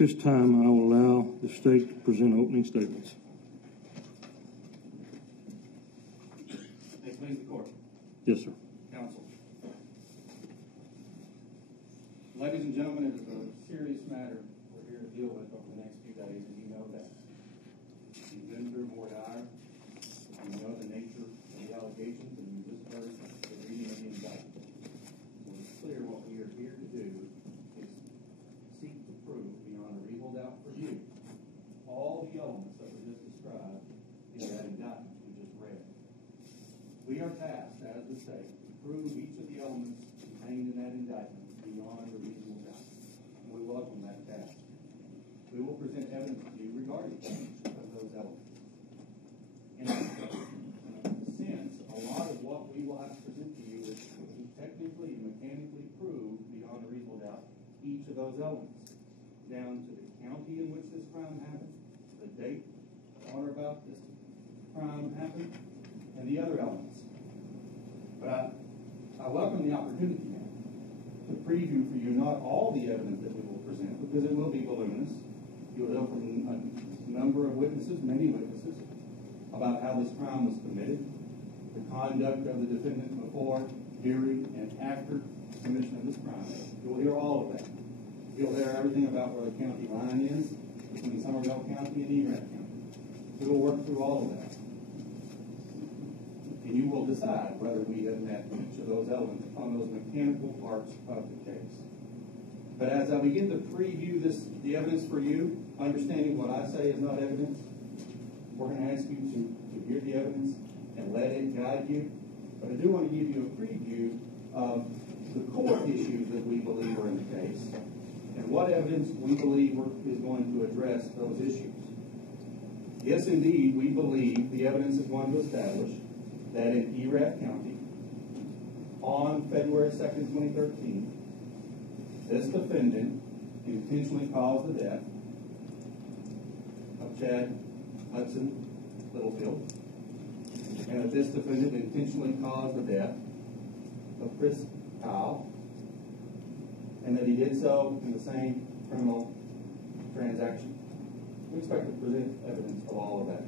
this time, I will allow the state to present opening statements. May it please the court. Yes, sir. Counsel. Ladies and gentlemen, it is a serious matter we're here to deal with over the next few days, and you know that. You've been through more dire. You know the nature of the allegations, and you just heard the reading of the indictment. So it's clear what we are here to do is seek to prove beyond a reasonable doubt for you all the elements that were just described in that indictment we just read. We are tasked as the state to prove each of the elements contained in that indictment beyond a reasonable doubt. And we welcome that task. We will present evidence to you regarding each of those elements. In a sense, a lot of what we will have to present to you is to technically and mechanically prove beyond a reasonable doubt each of those elements, down to the county in which this crime happened, the date on or about this crime happened, and the other elements. But I welcome the opportunity now to preview for you not all the evidence that we will present, because it will be voluminous. You will hear from a number of witnesses, many witnesses, about how this crime was committed, the conduct of the defendant before, during, and after commission of this crime. You will hear all of that. You'll hear everything about where the county line is between Somerville County and Routh County. We will work through all of that. And you will decide whether we have met each of those elements on those mechanical parts of the case. But as I begin to preview the evidence for you, understanding what I say is not evidence, we're going to ask you to hear the evidence and let it guide you. But I do want to give you a preview of the core issues that we believe are in the case and what evidence we believe is going to address those issues. Yes, indeed, we believe the evidence is going to establish that in Routh County, on February 2nd, 2013, this defendant intentionally caused the death of Chad Hudson Littlefield, and that this defendant intentionally caused the death of Chris Kyle, and that he did so in the same criminal transaction. We expect to present evidence of all of that.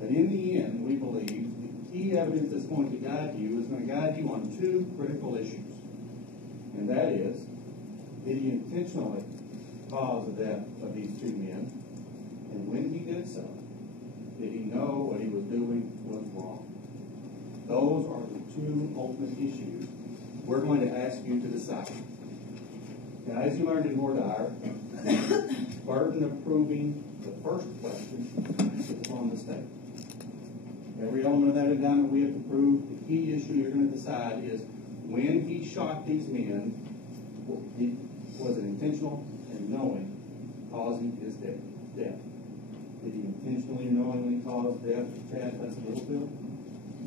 But in the end, we believe the key evidence that's going to guide you is going to guide you on two critical issues. And that is, did he intentionally cause the death of these two men? And when he did so, did he know what he was doing was wrong? Those are the two ultimate issues we're going to ask you to decide. Now, as you learned in voir dire, the burden of proving the first question is on the state. Every element of that indictment we have to prove. The key issue you're going to decide is when he shot these men, was it intentional and knowing causing his death? Did he intentionally and knowingly cause the death of Chad Hudson Littlefield?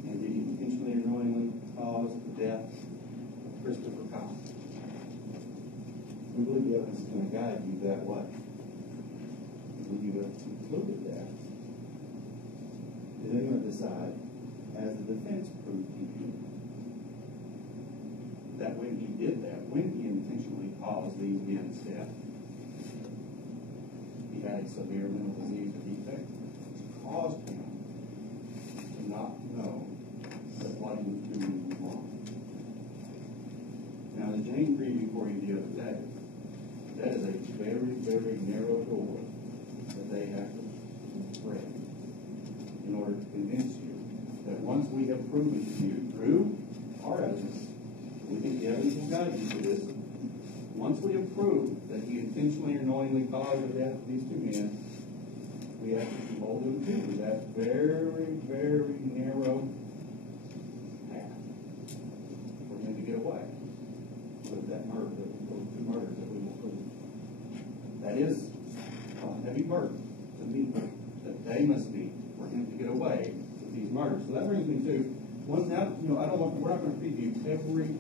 And did he intentionally and knowingly cause the death of Christopher Kyle? We believe the evidence is going to guide you that way. When you have concluded that, you're then going to decide, as the defense proved to you, that when he did that, when he intentionally caused these men's death, he had a severe mental disease or defect, which caused him to not know that what he was doing was wrong. Now, the Jane preview for you the other day, that is a very, very narrow door that they have to thread in order to convince you that once we have proven to you through our evidence, we think the evidence will guide you to this. Once we have proved that he intentionally or knowingly caused the death of these two men, we have to hold him to that very, very narrow path for him to get away with that murder, those two murders that we will prove. That is a heavy burden to meet that they must meet for him to get away with these murders. So that brings me to we're not going to preview every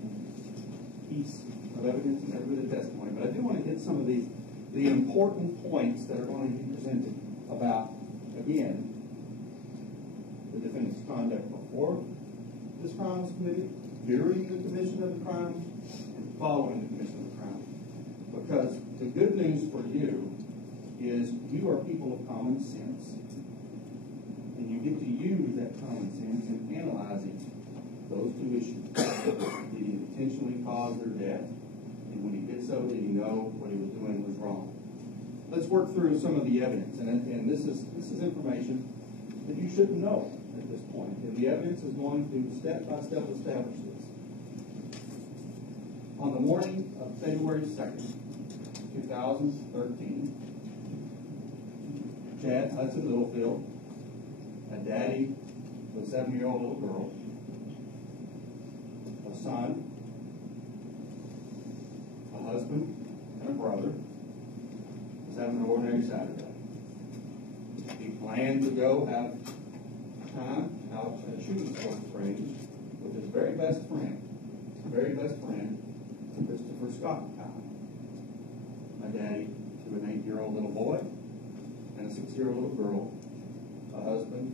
piece of evidence and every bit of testimony, but I do want to hit some of the important points that are going to be presented about, again, the defendant's conduct before this crime was committed, during the commission of the crime, and following the commission of the crime. Because the good news for you is you are people of common sense. And you get to use that common sense in analyzing those two issues. Did he intentionally cause their death? And when he did so, did he know what he was doing was wrong? Let's work through some of the evidence. And this is information that you shouldn't know at this point. And the evidence is going to step-by-step establish this. On the morning of February 2nd, 2013, Chad Hudson Littlefield, a daddy with a 7-year-old little girl, a son, a husband, and a brother, was having an ordinary Saturday. He planned to go have time out at a shooting sports range with his very best friend, Christopher Scott. My daddy to an 8-year-old little boy and a 6-year-old little girl, a husband,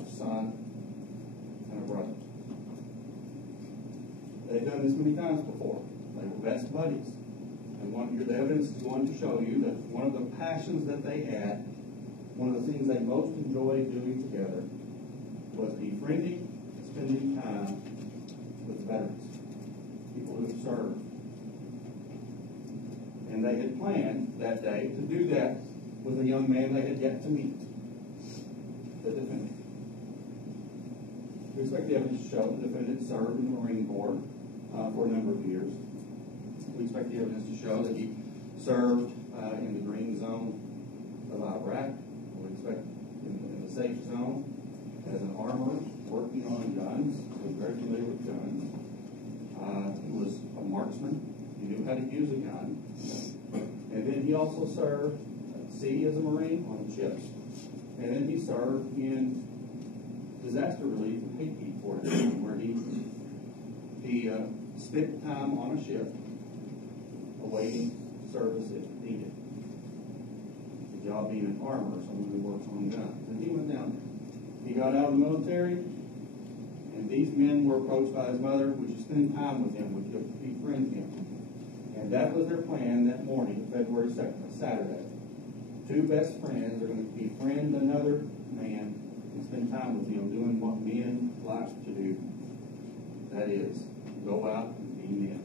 a son, and a brother. They've done this many times before. They were best buddies. And the evidence is going to show you that one of the passions that they had, one of the things they most enjoyed doing together, was befriending and spending time with veterans, people who have served. And they had planned that day to do that with a young man they had yet to meet, the defendant. We expect the evidence to show the defendant served in the Marine Corps for a number of years. We expect the evidence to show that he served in the green zone of Iraq. We expect in the safe zone as an armorer working on guns. He was very familiar with guns. He was a marksman. He knew how to use a gun. And then he also served at sea as a Marine on ships. And then he served in disaster relief in Haiti for him, where he spent time on a ship awaiting service if needed. The job being an armorer, someone who works on guns. And he went down there. He got out of the military, and these men were approached by his mother, would you spend time with him? Would you befriend him? And that was their plan that morning, February 2nd, a Saturday. Two best friends are going to befriend another man and spend time with him doing what men like to do. That is, go out and be men.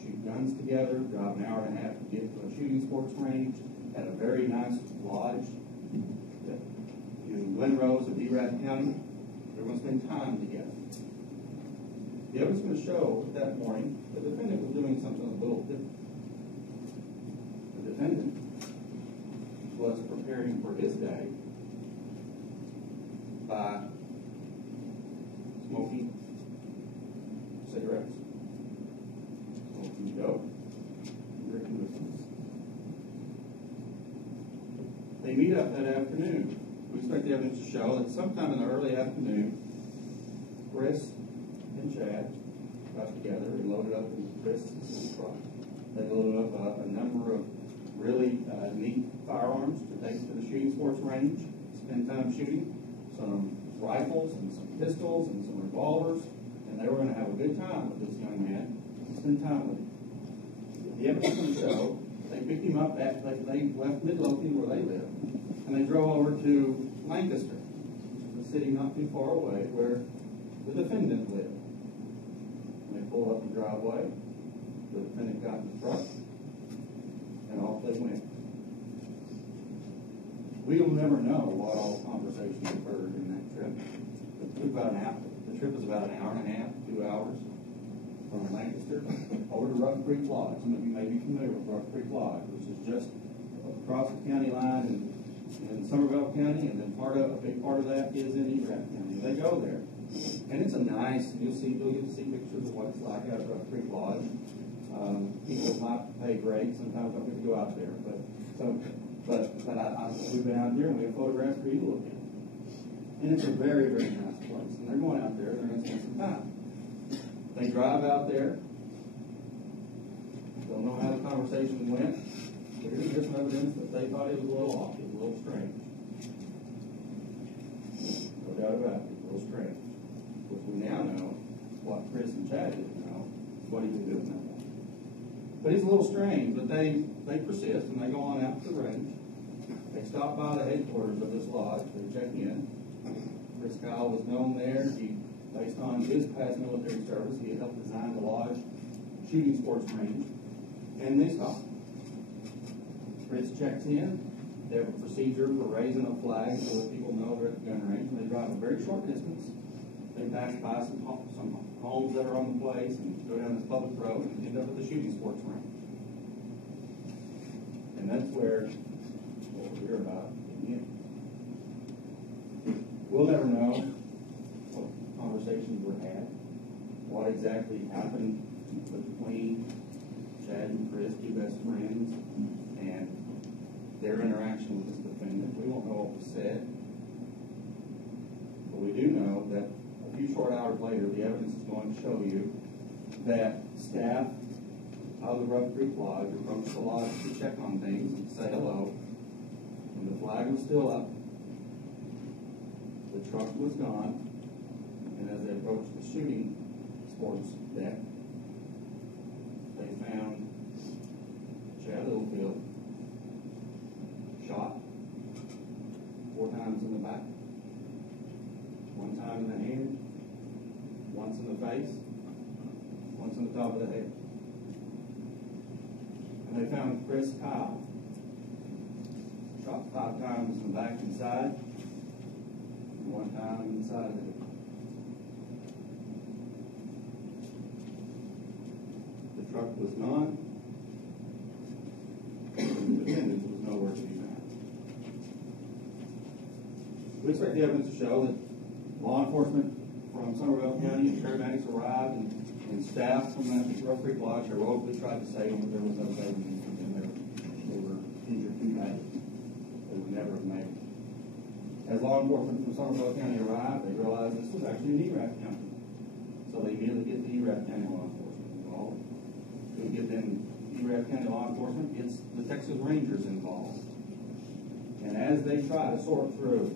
Shoot guns together, drive an hour and a half to get to a shooting sports range at a very nice lodge in Glenrose of Erath County. They're going to spend time together. The evidence is going to show that that morning the defendant was doing something a little different. The defendant was preparing for his day by smoking cigarettes, smoking dope, and drinking whiskey. They meet up that afternoon. We expect the evidence to show that sometime in the early afternoon, Chris and Chad got together and loaded up in Chris's truck. They loaded up a number of really neat firearms to take to the shooting sports range, spend time shooting, some rifles and some pistols and some revolvers, and they were going to have a good time with this young man and spend time with him. The evidence is going to show they picked him up they left Midlothian where they live, and they drove over to Lancaster, which is a city not too far away where the defendant lived. And they pulled up the driveway, the defendant got in the truck, and off they went. We'll never know what all conversations occurred in that trip. It took about an hour. The trip was about an hour and a half, 2 hours, from Lancaster over to Routh Creek Lodge. Some of you may be familiar with Routh Creek Lodge, which is just across the county line in Somerville County, and then a big part of that is in Erath County. They go there, and it's a nice. You'll get to see pictures of what it's like out at Routh Creek Lodge. People might pay great. Sometimes I don't get to go out there, but we've been out there and we have photographs for you to look at. And it's a very, very nice place. And they're going out there. They're going to spend some time. They drive out there. Don't know how the conversation went. But here's just some evidence that they thought it was a little off. It was a little strange. No doubt about it. It was a little strange. Because we now know what Chris and Chad didn't know, what he was doing that morning. But he's a little strange, but they persist, and they go on out to the range. They stop by the headquarters of this lodge. They check in. Chris Kyle was known there. He, based on his past military service, he had helped design the lodge shooting sports range. And they stop. Chris checks in. They have a procedure for raising a flag so that people know they're at the gun range. And they drive a very short distance. They pass by some homes that are on the place and go down this public road and end up at the shooting sports range. And that's where what we'll hear about again. We'll never know what conversations were had, what exactly happened between Chad and Chris, two best friends, and their interaction with this defendant. We won't know what was said, but we do know that a few short hours later, the evidence is going to show you that staff of the Routh Creek Lodge approached the lodge to check on things and say hello. When the flag was still up, the truck was gone, and as they approached the shooting sports deck, they found Chad Littlefield shot 4 times in the back, 1 time in the hand, once in the face, once in the top of the head. And they found Chris Kyle shot 5 times in the back and side, and 1 time in the side of the head. The truck was gone, and the defendant was nowhere to be found. We expect the evidence to show that law enforcement from Somerville County and paramedics arrived, and staff from the Routh Creek Lodge heroically tried to save them, but there was no saving them, and they were injured too badly. They would never have made it. As law enforcement from Somerville County arrived, they realized this was actually an ERAF county. So they immediately get the ERAF County law enforcement involved. We get them ERAF County law enforcement, gets the Texas Rangers involved. And as they try to sort through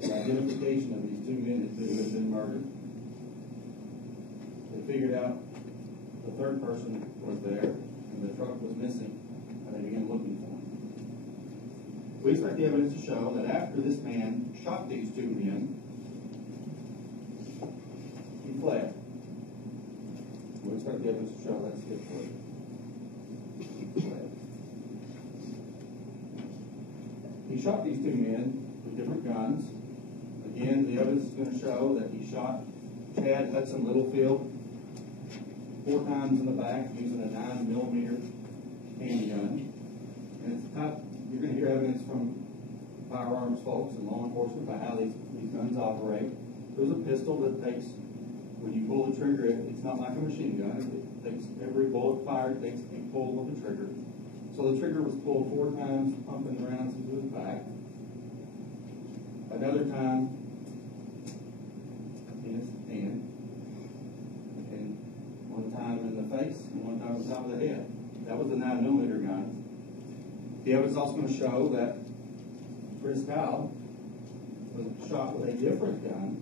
the identification of these 2 men who had been murdered, they figured out the 3rd person was there and the truck was missing, and they began looking for him. We expect the evidence to show that after this man shot these 2 men, he fled. We expect the evidence to show that's good for you. He fled. He shot these 2 men with different guns. Again, the evidence is going to show that he shot Chad Hudson Littlefield 4 times in the back using a 9mm handgun. And it's you're going to hear evidence from firearms folks and law enforcement about how these guns operate. There's a pistol that takes, when you pull the trigger, it's not like a machine gun. It takes every bullet fired, takes a pull of the trigger. So the trigger was pulled 4 times, pumping rounds into his back. Another time in his hand, and 1 time in the face, and 1 time on the top of the head. That was the 9mm gun. The evidence is also going to show that Chris Kyle was shot with a different gun,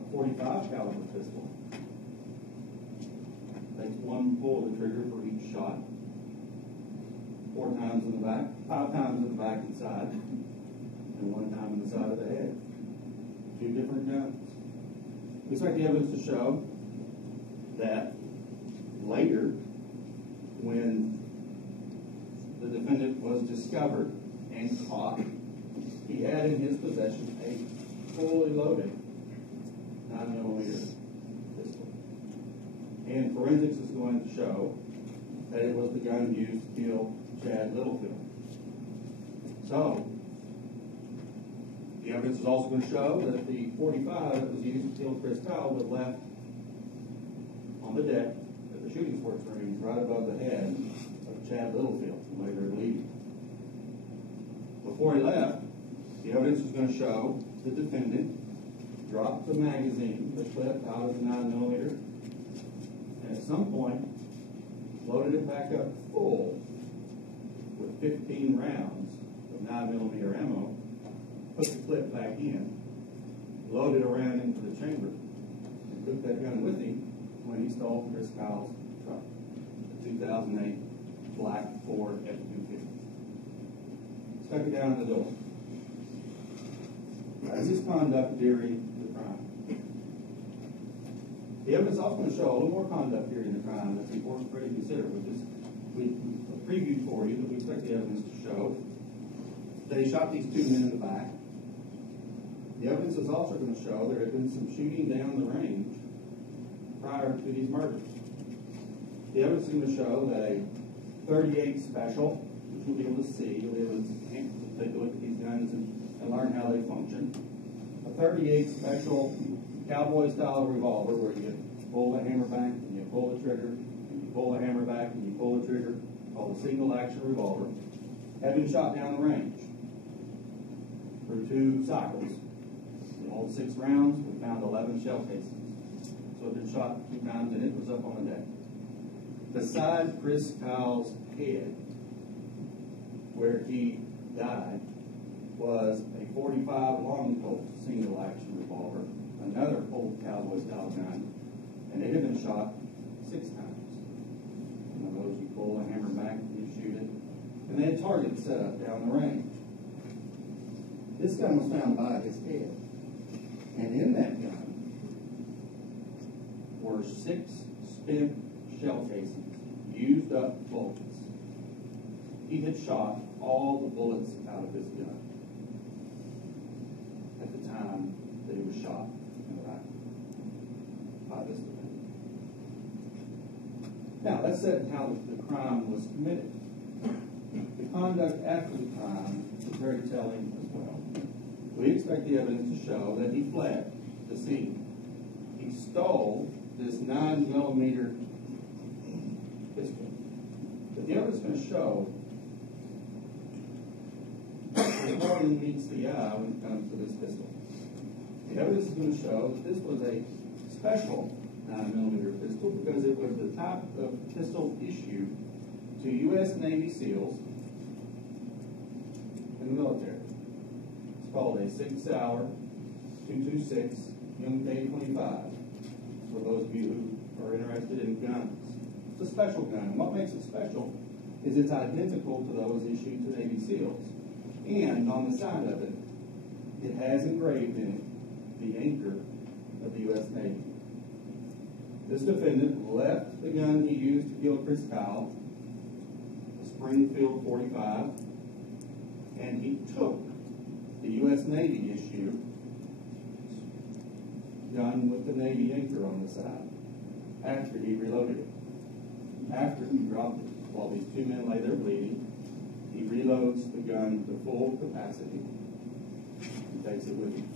a .45 caliber pistol. Takes 1 pull of the trigger for each shot. 4 times in the back, 5 times in the back and side, and 1 time in the side of the head. 2 different guns. We expect the evidence to show that later, when the defendant was discovered and caught, he had in his possession a fully loaded 9mm pistol. And forensics is going to show that it was the gun used to kill Chad Littlefield. So, the evidence is also going to show that the .45 that was used to kill Chris Kyle was left on the deck at the shooting sports range right above the head of Chad Littlefield, later bleeding. Before he left, the evidence is going to show the defendant dropped the magazine, the clip, out of the 9mm, and at some point loaded it back up full with 15 rounds of 9mm ammo, put the clip back in, loaded around into the chamber, and took that gun with him when he stole Chris Kyle's truck, the 2008 black Ford F-250. Stuck it down the door. That's his conduct during the crime. The evidence is also going to show a little more conduct during the crime that's important for you to consider, which is we previewed for you that we expect the evidence to show that he shot these two men in the back. The evidence is also going to show there had been some shooting down the range prior to these murders. The evidence is going to show that a .38 special, which you'll be able to see, you'll be able to take a look at these guns and learn how they function. A .38 special cowboy-style revolver where you pull the hammer back and you pull the trigger, and you pull the hammer back and you pull the trigger, called a single-action revolver, had been shot down the range through 2 cycles. In all 6 rounds, we found 11 shell casings. So it had been shot 2 times and it was up on the deck. Beside Chris Kyle's head, where he died, was a .45 long Colt single-action revolver, another old cowboy-style gun, and it had been shot 6 times. One of those you pull the hammer back and you shoot it, and they had targets set up down the range. This gun was found by his head, and in that gun were 6 spent shell casings, used up bullets. He had shot all the bullets out of his gun at the time that he was shot in the back by this defendant. Now, let's set how the crime was committed. The conduct after the crime is very telling as well. We expect the evidence to show that he fled the scene. He stole this 9mm pistol. But the evidence is going to show that Morgan meets the eye when it comes to this pistol. The evidence is going to show that this was a special 9mm pistol because it was the type of pistol issued to U.S. Navy SEALs in the military. It's called a 6-hour 226 Young K-25 for those of you who are interested in guns. It's a special gun. And what makes it special is it's identical to those issued to Navy SEALs. And on the side of it, it has engraved in it the anchor of the U.S. Navy. This defendant left the gun he used to kill Chris Kyle, a Springfield .45, and he took the U.S. Navy issue gun with the Navy anchor on the side after he reloaded it. After he dropped it, while these 2 men lay there bleeding, he reloads the gun to full capacity and takes it with him.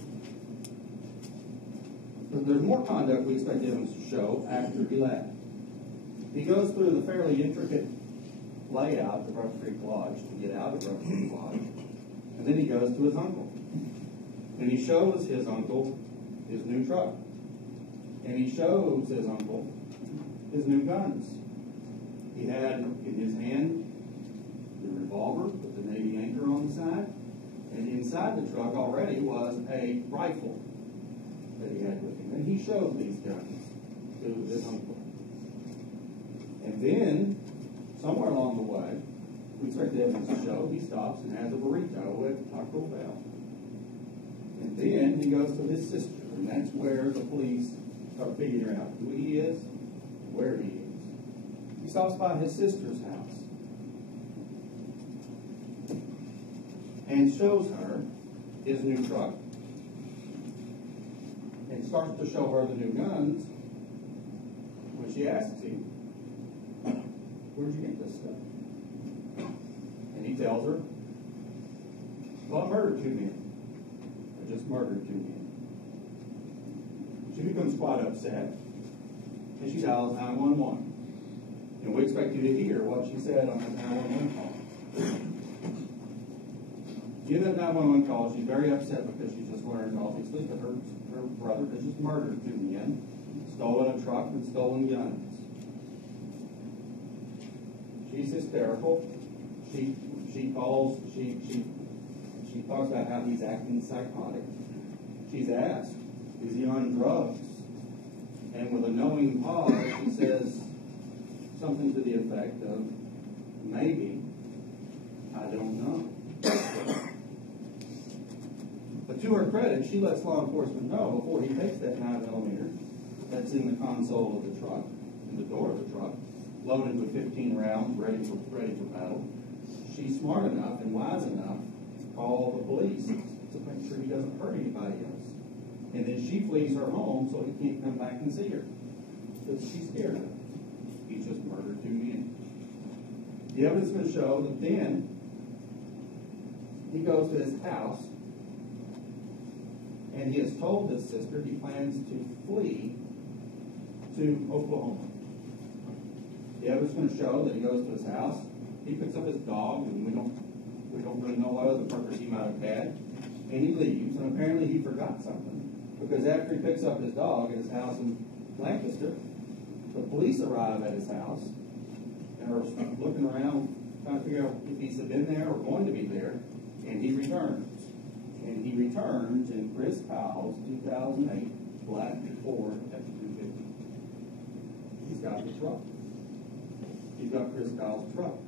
But there's more conduct we expect the evidence to show after he left. He goes through the fairly intricate layout of Routh Creek Lodge to get out of Routh Creek Lodge, and then he goes to his uncle. And he shows his uncle his new truck. And he shows his uncle his new guns. He had in his hand the revolver with the Navy anchor on the side, and inside the truck already was a rifle that he had with him. And he showed these guns to his uncle. And then, somewhere along the way, we expect the evidence to show he stops and has a burrito at Taco Bell. And then he goes to his sister, and that's where the police start figuring out who he is, where he is. He stops by his sister's house and shows her his new truck and starts to show her the new guns when she asks him, "Where'd you get this stuff?" And he tells her, "Well, I murdered 2 men. I just murdered 2 men." She becomes quite upset, and she dials 911. And we expect you to hear what she said on that 911 call. In that 911 call, she's very upset because she just learned, obviously, that her brother has just murdered 2 men, stolen a truck, and stolen guns. She's hysterical. She talks about how he's acting psychotic. She's asked, "Is he on drugs?" And with a knowing pause, she says something to the effect of, maybe, I don't know. But to her credit, she lets law enforcement know before he takes that 9mm that's in the console of the truck, in the door of the truck, loaded with 15 rounds, ready for battle. She's smart enough and wise enough to call the police to make sure he doesn't hurt anybody else. And then she flees her home so he can't come back and see her because she's scared of him. He just murdered 2 men. The evidence is going to show that then he goes to his house and he has told his sister he plans to flee to Oklahoma. The evidence is going to show that he goes to his house. He picks up his dog, and we don't really know what other purpose he might have had. And he leaves, and apparently he forgot something. Because after he picks up his dog at his house in Lancaster, the police arrive at his house and are looking around, trying to figure out if he's been there or going to be there. And he returns. And he returns in Chris Powell's 2008 black Ford F-250. He's got the truck. He's got Chris Powell's truck.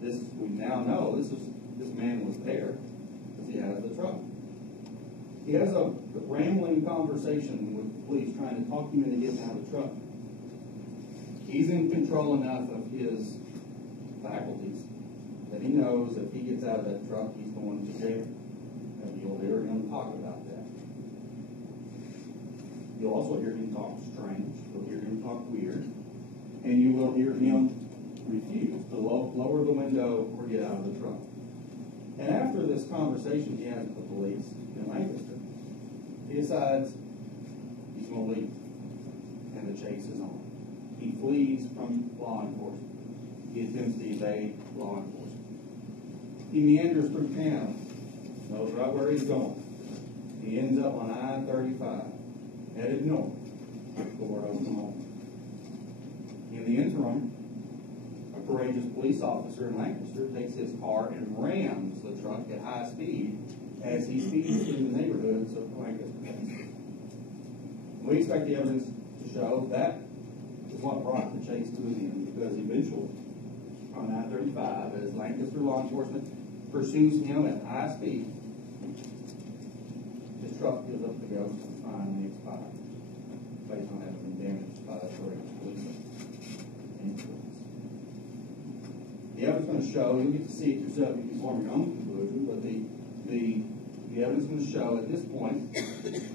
We now know this man was there because he has the truck. He has a rambling conversation with the police trying to talk him into getting out of the truck. He's in control enough of his faculties that he knows if he gets out of that truck, he's going to jail. And you'll hear him talk about that. You'll also hear him talk strange. You'll hear him talk weird. And you will hear him refuse to lower the window or get out of the truck. And after this conversation he has with the police in Lancaster, he decides he's going to leave. And the chase is on. He flees from law enforcement. He attempts to evade law enforcement. He meanders through town, knows right where he's going. He ends up on I-35, headed north toward Oklahoma. In the interim, a courageous police officer in Lancaster takes his car and rams the truck at high speed as he speeds through the neighborhoods of Lancaster. We expect the evidence to show that is what brought the chase to an end, because eventually, on I-35, as Lancaster law enforcement pursues him at high speed, his truck gives up the ghost and finally expires, based on having been damaged by the courageous police influence. The evidence is going to show, you'll get to see it yourself, you can form your own conclusion, but the evidence is going to show at this point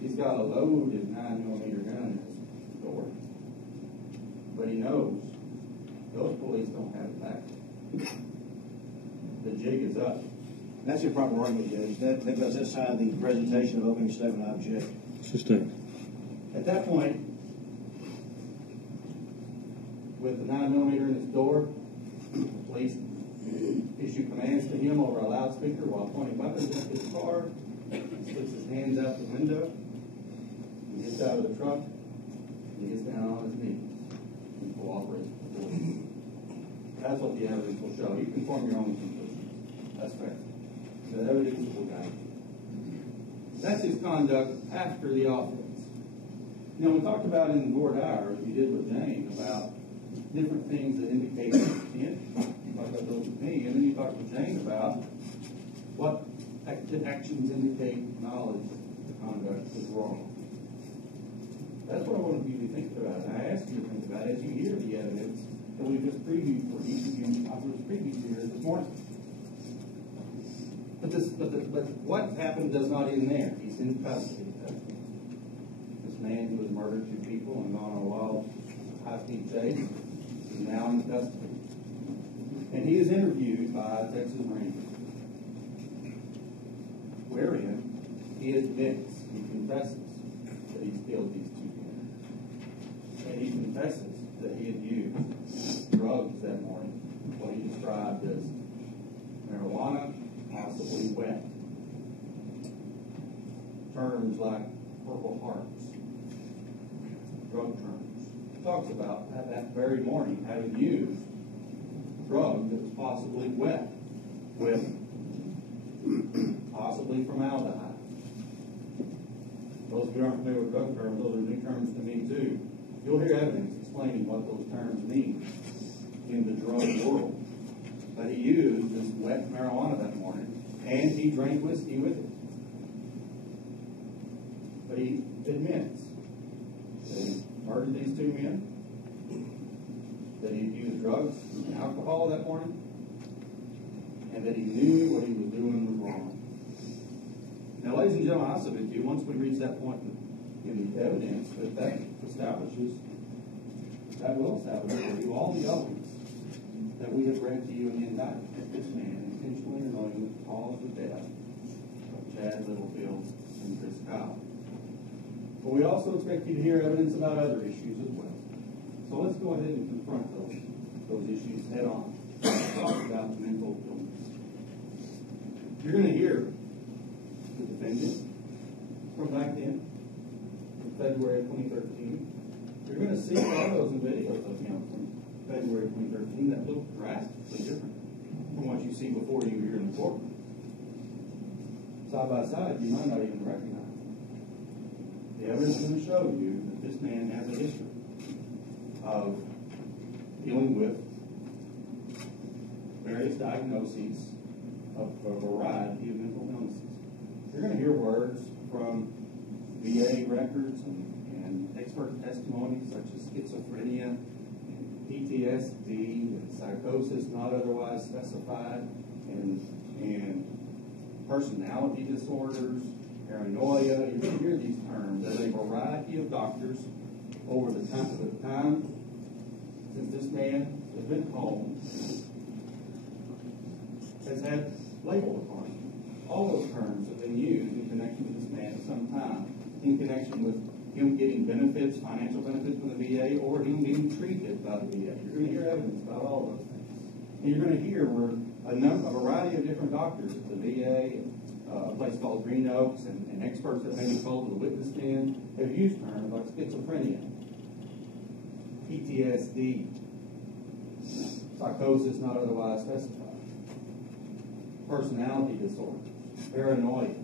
he's got a loaded 9mm gun in his door. But he knows those police don't have it back. The jig is up. That's your proper argument, Judge. That goes inside the presentation of opening statement. I object. Sustained. At that point, with the 9mm in his door, the police issue commands to him over a loudspeaker while pointing weapons at his car. He sticks his hands out the window. He gets out of the truck. He gets down on his knees and cooperates with the police. That's what the evidence will show. You can form your own conclusions. That's fair. The evidence will guide you. That's his conduct after the offense. You know, we talked about in the Board hour, as we did with Jane, about different things that indicate intent. You talked about those with me, and then you talked with Jane about what actions indicate knowledge that the conduct is wrong. That's what I want you to think about. And I ask you to think about as you hear the evidence that we just previewed for each of you. I was previewed here this morning. But what happened does not end there. He's in custody. This man who has murdered 2 people and gone on a wild high-speed chase is now in custody. And he is interviewed by a Texas Ranger, wherein he admits, he confesses that he's killed these 2 men. And he confesses that he had used drugs that morning, what he described as marijuana, possibly wet. Terms like Purple Hearts, drug terms. He talks about that very morning having used drug that was possibly wet with possibly formaldehyde. Those of you who aren't familiar with drug terms, those are new terms to me too. You'll hear evidence explaining what those terms mean. in the drug world. But he used this wet marijuana that morning, and he drank whiskey with it. But he admits that he murdered these two men, that he used drugs and alcohol that morning, and that he knew what he was doing was wrong. Now, ladies and gentlemen, I submit to you, once we reach that point in the evidence, that will establish for you all the elements that we have read to you in the indictment, that this man intentionally or knowingly caused the death of Chad Littlefield and Chris Kyle. But we also expect you to hear evidence about other issues as well. So let's go ahead and confront those issues head on. Let's talk about mental illness. You're going to hear the defendant from back then, from February of 2013. You're going to see photos and videos of him from February 2013 that look drastically different from what you see before you here in the courtroom. Side by side, you might not even recognize him. The evidence is going to show you that this man has a history of dealing with various diagnoses of a variety of mental illnesses. You're going to hear words from VA records and expert testimony such as schizophrenia, and PTSD, and psychosis not otherwise specified, and personality disorders, paranoia. You're going to hear these terms as a variety of doctors over the time since this man has been home has had labeled upon him. All those terms have been used in connection with this man at some time, in connection with him getting benefits, financial benefits from the VA, or him being treated by the VA. You're going to hear evidence about all those things. And you're going to hear where a variety of different doctors at the VA, a place called Green Oaks, and experts that may be told to the witness stand have used terms like schizophrenia, PTSD, psychosis not otherwise specified, personality disorder, paranoia.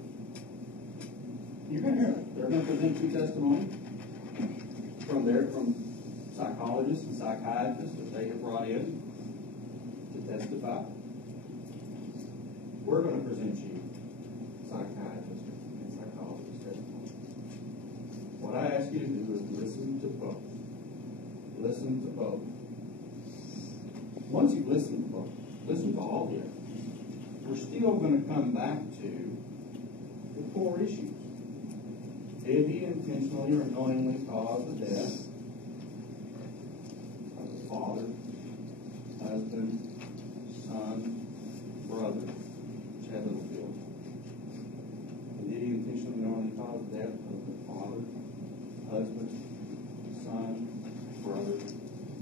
You're going to hear it. They're going to present you testimony from psychologists and psychiatrists that they have brought in to testify. We're going to present you psychiatrists and psychologists testimony. What I ask you to do is listen to both. Listen to both. Once you've listened to both, listen to all the evidence, we're still going to come back to the core issues. Did he intentionally or knowingly cause the death of the father, husband, son, brother, Chad Littlefield? And did he intentionally or knowingly cause the death of the father, husband, son, brother,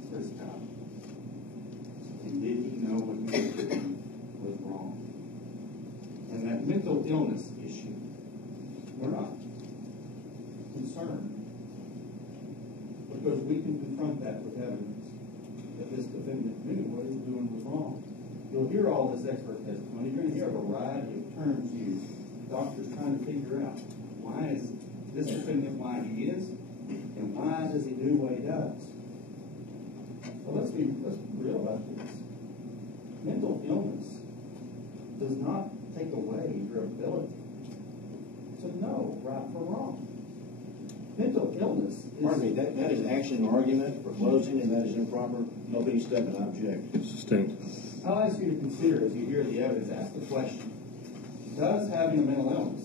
Chris Kyle? And did he know what he was doing was wrong? And that mental illness issue, we're not concerned, because we can confront that with evidence that this defendant knew what he was doing was wrong. You'll hear all this expert testimony. You're going to hear a variety of terms used. Doctors trying to figure out why is this defendant why he is, and why does he do what he does. Well, let's be real about this. Mental illness does not take away your ability to know right from wrong. Mental illness is... Pardon me, that is actually an argument for closing, and that is improper. Nobody statement, I object. Sustained. I'll ask you to consider, as you hear the evidence, ask the question, does having a mental illness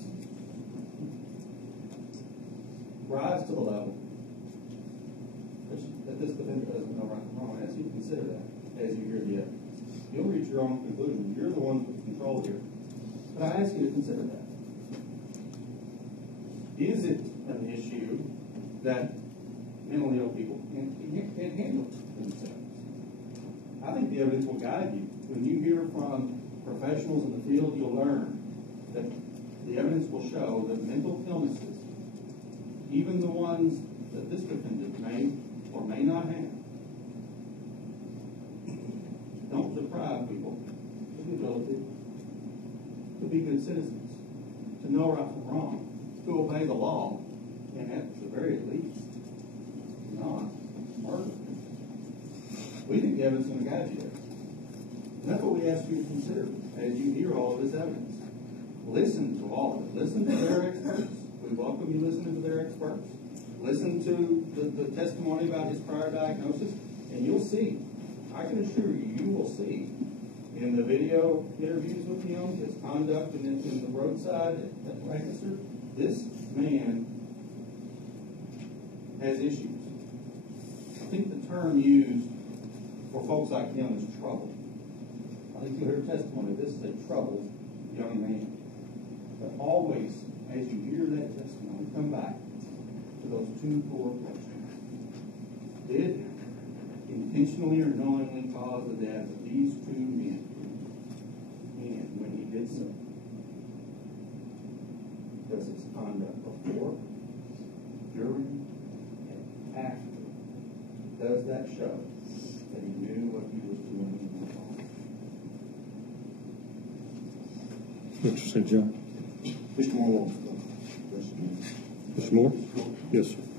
rise to the level that this defendant doesn't know right from wrong? I ask you to consider that as you hear the evidence. You'll reach your own conclusion. You're the one with control here. But I ask you to consider that. Is it an issue that mentally ill people can't handle themselves? I think the evidence will guide you. When you hear from professionals in the field, you'll learn that the evidence will show that mental illnesses, even the ones that this defendant may or may not have, don't deprive people of the ability to be good citizens, to know right from wrong, to obey the law, and at the very least, not murder. We think the evidence is going to guide you there. And that's what we ask you to consider as you hear all of this evidence. Listen to all of it. Listen to their experts. We welcome you listening to their experts. Listen to the testimony about his prior diagnosis, and you'll see. I can assure you, you will see in the video interviews with him, his conduct in the roadside at Lancaster, this man has issues. I think the term used for folks like him is trouble. I think you heard testimony. This is a troubled young man. But always, as you hear that testimony, come back to those two core questions. Did intentionally or knowingly cause the death of these two men? And when he did so, does his conduct before, during, and after, does that show that he knew what he was doing in the wrong? Mr. St. John. Mr. Moore. Mr. Moore? Yes, sir.